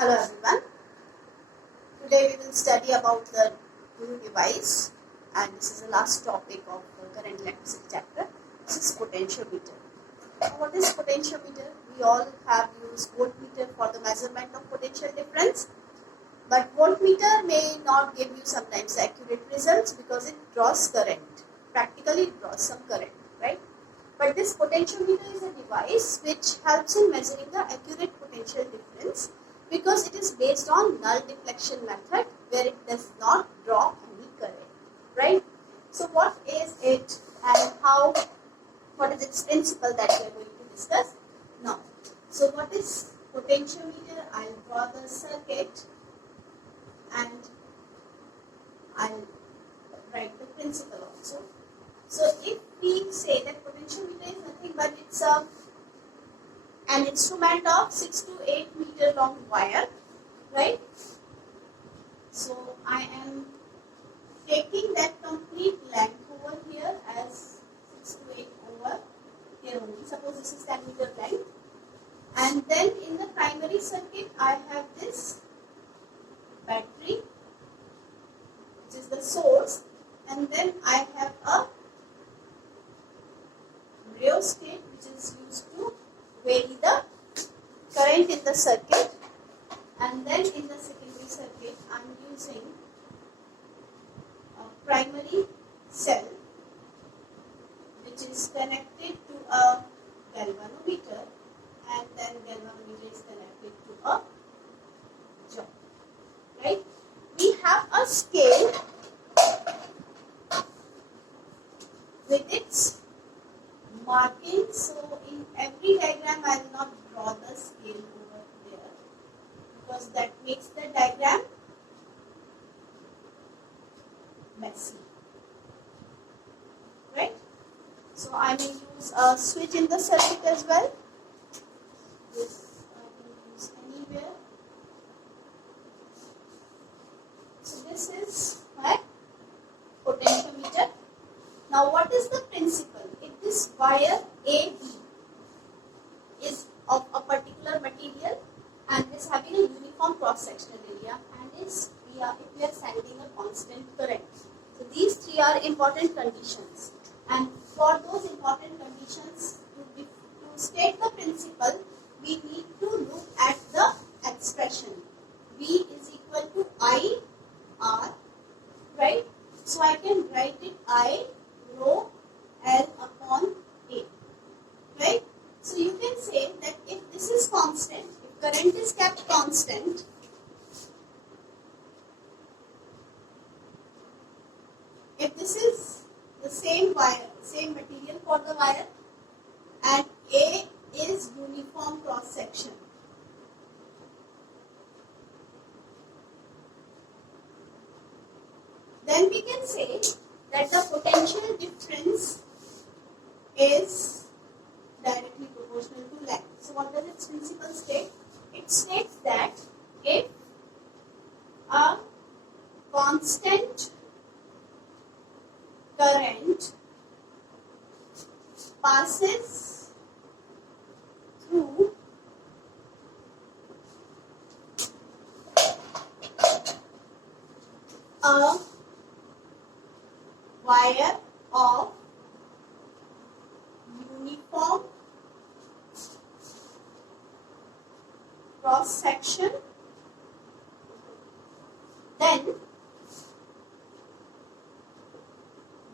Hello everyone. Today we will study about the new device, and this is the last topic of the current electricity chapter. This is potentiometer. What is potentiometer? We all have used voltmeter for the measurement of potential difference, but voltmeter may not give you sometimes accurate results because it draws current. Practically it draws some current, right? But this potentiometer is a device which helps in measuring the accurate potential difference because it is based on null deflection method where it does not draw any current, right? So what is it and what is its principle that we are going to discuss now? So what is potentiometer? I'll draw the circuit and I'll write the principle also. So if we say that potentiometer is nothing but it's an instrument of 6 to 8 meter long wire, right? So I am taking that complete length over here as 6 to 8 over here only. Suppose this is 10 meter length. And then in the primary circuit I have this battery, which is the source, and then I have a rheostat which is used to vary the current in the circuit, and then in the secondary circuit I am using a primary cell which is connected to a galvanometer, and then galvanometer is connected to a joule, right? We have a scale with its marking. So in every diagram I will not draw the scale over there because that makes the diagram messy, right? So I may use a switch in the circuit as well. This I can use anywhere. So this is my potentiometer. Now what is the principle? If this wire AB is of a particular material and is having a uniform cross-sectional area and if we are sending a constant current. So these three are important conditions, and for those important conditions to state the principle we need to look at the expression. V is equal to I R, right? So I can write it I rho L upon A, right? So you can say that if this is constant, if current is kept constant, if this is the same wire, same material for the wire, and A is uniform cross section, then we can say that the potential difference is directly proportional to length. So what does its principle state? It states that if a constant current passes through a wire of uniform cross section, then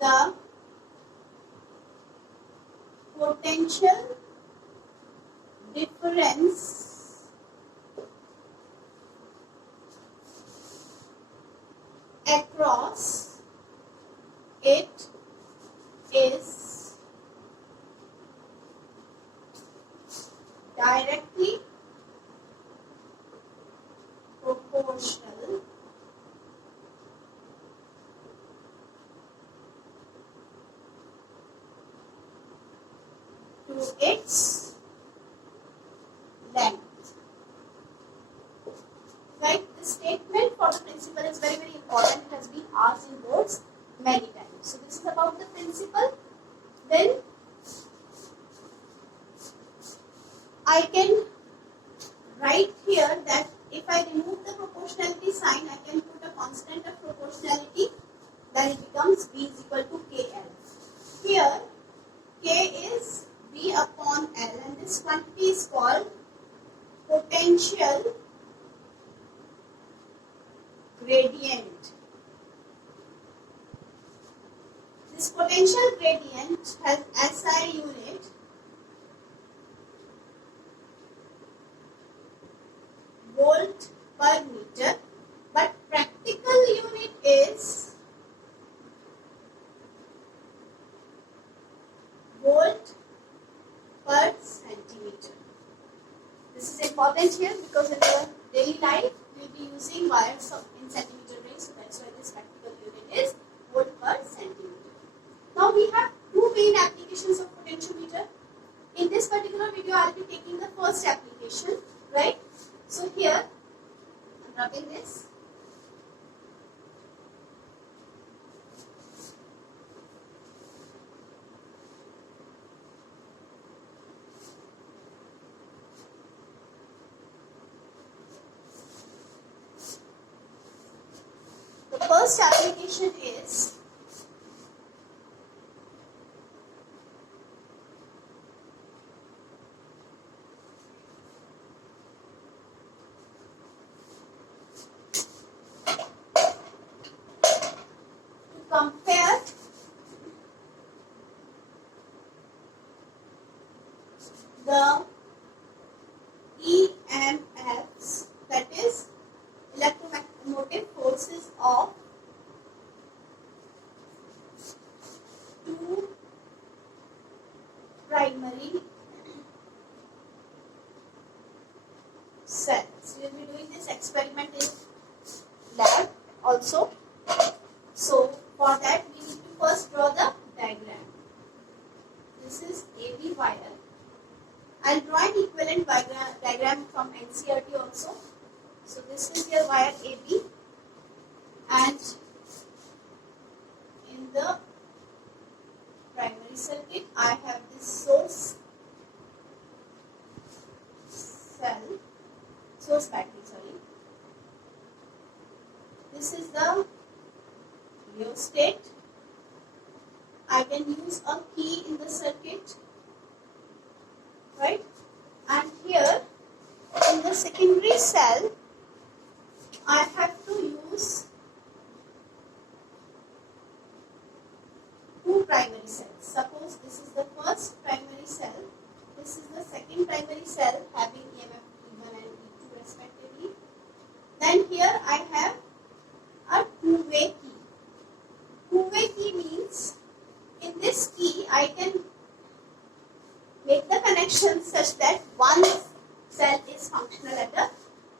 the potential difference across it is directly proportional to its length, right? The statement for the principle is very, very important. It has been asked in boards many times. So this is about the principle. Then I can write here that if I remove the proportionality sign, I can put a constant of proportionality, then it becomes V is equal to KL. Here, K is V upon L, and this quantity is called potential gradient. This potential gradient has SI unit, volt per meter, but practical unit is volt per centimeter. This is important here because in our daily life we will be using wires in centimeter range, so that's why this practical unit is volt per centimeter. Now we have two main applications of potentiometer. In this particular video, I will be taking the first application, right? So here, I'm rubbing this. The first application is compare the EMFs, that is electromotive forces of two primary cells. We will be doing this experiment in lab also. So for that we need to first draw the diagram. This is AB wire. I will draw an equivalent diagram from NCERT also. So this is your wire AB, and in the primary circuit I have this source battery, This is the rheostat. I can use a key in the circuit, right? And here in the secondary cell I have to use two primary cells. Suppose this is the first primary cell, this is the second primary cell having EMF E1 and E2 respectively. Then here I have a two-way key. Two-way key means in this key I can make the connection such that one cell is functional at a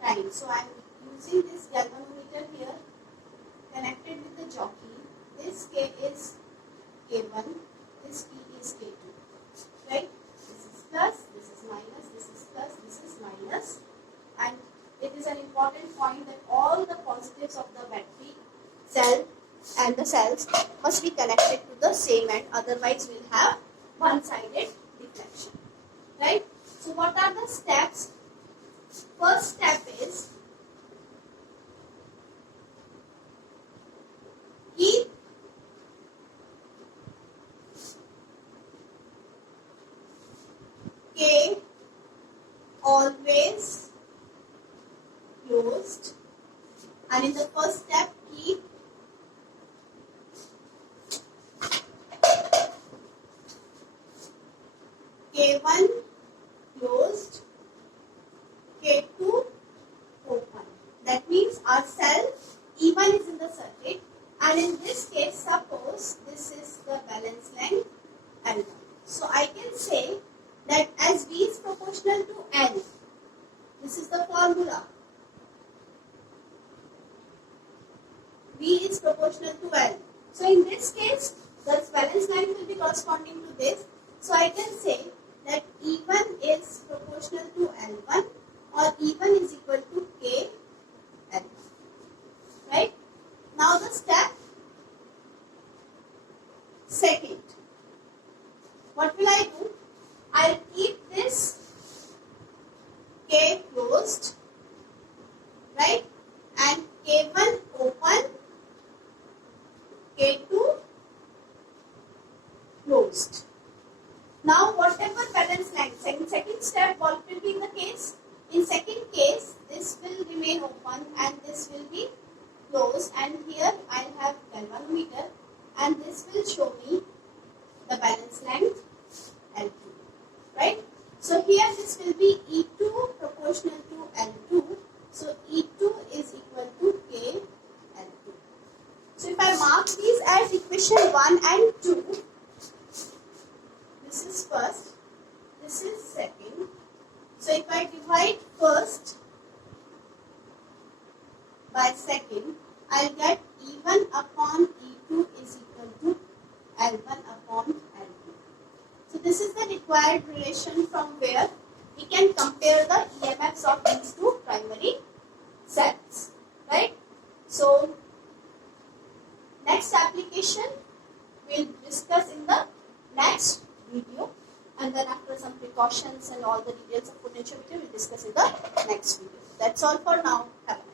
time. So I am using this galvanometer here connected with the jockey. This K is K1, this P is K2, right? This is plus, this is minus, this is plus, this is minus, and it is an important point that all the positives of the battery cell and the cells must be connected to the same end, otherwise we will have one-sided deflection, right? So what are the steps? First step is keep K always closed, and in the first step keep K1 closed, K2 open. That means our cell E1 is in the circuit, and in this case suppose this is the valence length L1. So I can say that as V is proportional to L, this is the formula. V is proportional to L. So in this case, the valence length will be corresponding to this. So I can say that E1 is proportional to L1, or E1 is equal to K L. Right? Now the step second. What will I do? step, what will be the case? In second case, this will remain open and this will be closed, and here I'll have galvanometer, and this will show me the balance length L2, right? So here this will be E2 proportional to L2. So E2 is equal to K L2. So if I mark these as equation 1 and 2, this is first, this is second. So if I divide first by second, I'll get E1 upon E2 is equal to L1 upon L2. So this is the required relation from where we can compare the EMFs of these two primary cells, right? So next application we'll discuss in the next video, and then after some precautions and all the details of potentiometer we'll discuss in the next video. That's all for now. Have a